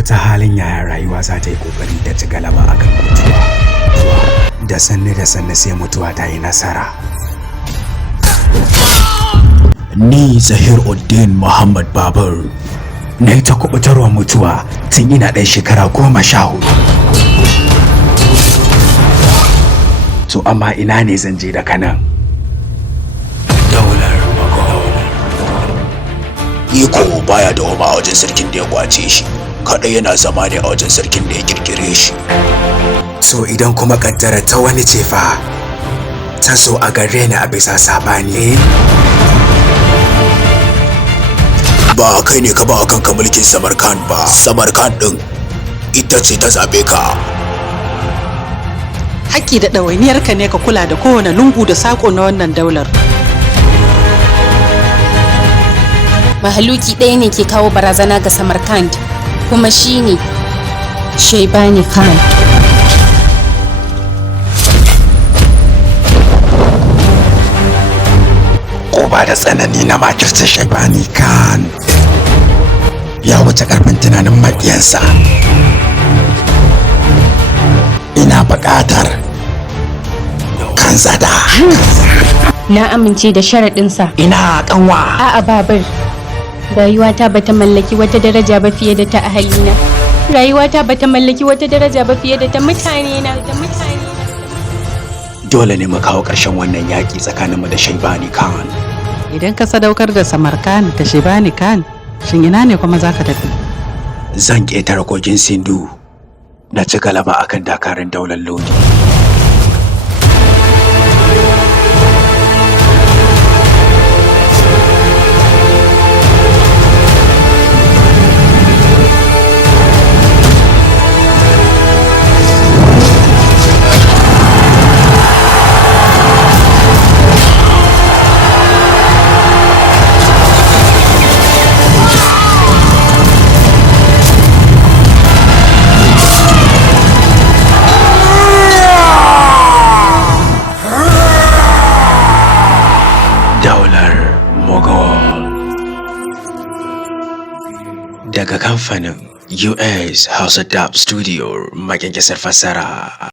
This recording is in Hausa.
ko ta halin yaya rayuwa za ta yi kokari ta ci galaba akan mutuwa. Da sanne sai mutuwa ta yi nasara. Ni Zahiruddin Muhammad Babur na yi ta kubutarwa mutuwa tun ina ɗan shekara 14. To amma ina ne zan je daga nan? Daular Mughal. Iko baya dawoma a wajen sarkin da ya kwace shi, kaɗai yana zama ne a wajen sarkin da ya kirkire shi. So idan kuma kaddara ta wani ce fa ta zo a gare ni a bisa sabani. Ba kai ne ka ba kanka mulkin Samarkand ba, Samarkand din ita ce ta zabe ka. Haƙƙi da ɗawainiyarka ne ka kula da kowane lungu da saƙo na wannan daular. Mahaluki ɗaya ne ke kawo barazana ga Samarkand, kuma shine Shaybani Khan. Ko ba da tsanani na makirce Shaybani Khan ya wuce karfin tunanin maƙiyansa. Ina buƙatar Khanzada. Na amince da sharaɗinsa. Ina kanwa. A'a Babur, rayuwata bata mallaki wata daraja ba fiye da ta ahalina. Rayuwata bata mallaki wata daraja ba fiye da ta mutane na. Dole ne mu kawo ƙarshen wannan yaƙi tsakaninmu da Shaybani Khan. Idan ka sadaukar da Samarkand da Shaybani Khan, shin ina ne kuma zaka tafi? Zan ƙetare kogin Sindu na ci galaba akan dakarun daular Lodi. Daular Mughal. Daga kamfanin US Hausa Dub Studio, maƙyanƙyasar fassara.